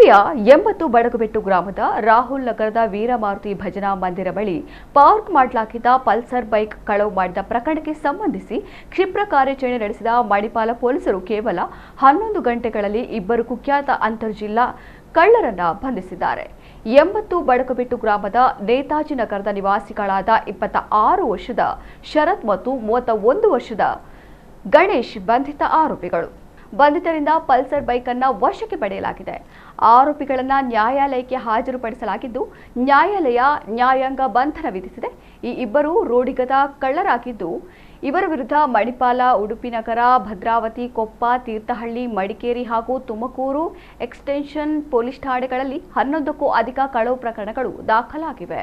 ಉಡುಪಿಯ 80 ಬಡಗುಬೆಟ್ಟು ಗ್ರಾಮದ ರಾಹುಲ್ ನಗರದ ವೀರಮಾರುತಿ ಭಜನಾ ಮಂದಿರ ಬಳಿ ಪಾರ್ಕ್ ಮಾಡಲಾಗಿದ್ದ ಪಲ್ಸರ್ ಬೈಕ್ ಕಳವು ಮಾಡಿದ ಪ್ರಕರಣಕ್ಕೆ ಸಂಬಂಧಿಸಿ ಕ್ಷಿಪ್ರ ಕಾರ್ಯಾಚರಣೆ ನಡೆಸಿದ ಮಣಿಪಾಲ ಪೊಲೀಸರು ಕೇವಲ 11 ಗಂಟೆಗಳಲ್ಲಿ ಇಬ್ಬರು ಕುಖ್ಯಾತ ಅಂತರ್ಜಿಲ್ಲಾ ಕಳ್ಳರನ್ನ ಬಂಧಿಸಿದ್ದಾರೆ. 80 ಬಡಗುಬೆಟ್ಟು ಗ್ರಾಮದ ನೇತಾಜಿ ನಗರದ ನಿವಾಸಿಗಳಾದ 26 ವರ್ಷದ ಶರತ್ ಮತ್ತು 31 ವರ್ಷದ ಗಣೇಶ್ ಬಂಧಿತ ಆರೋಪಿಗಳು. ಬಂಧಿತರಿಂದ ಪಲ್ಸರ್ ಬೈಕ್ ಅನ್ನು ವಶಕ್ಕೆ ಪಡೆಯಲಾಗಿದೆ. ಆರೋಪಿಗಳನ್ನು ನ್ಯಾಯಾಲಯಕ್ಕೆ ಹಾಜರುಪಡಿಸಲಾಗಿದ್ದು ನ್ಯಾಯಾಲಯ ನ್ಯಾಯಾಂಗ ಬಂಧನ ವಿಧಿಸಿದೆ. ಈ ಇಬ್ಬರು ರೋಡಿಗದ ಕಳ್ಳರಾಗಿದ್ದು ಇವರ ವಿರುದ್ಧ ಮಣಿಪಾಲ, ಉಡುಪಿ ನಗರ, ಭದ್ರಾವತಿ, ಕೊಪ್ಪ, ತೀರ್ಥಹಳ್ಳಿ, ಮಡಿಕೇರಿ ಹಾಗೂ ತುಮಕೂರು ಎಕ್ಸ್ಟೆನ್ಷನ್ ಪೊಲೀಸ್ ಠಾಣೆಗಳಲ್ಲಿ 11ಕ್ಕೂ ಅಧಿಕ ಕಳವು ಪ್ರಕರಣಗಳು ದಾಖಲಾಗಿವೆ.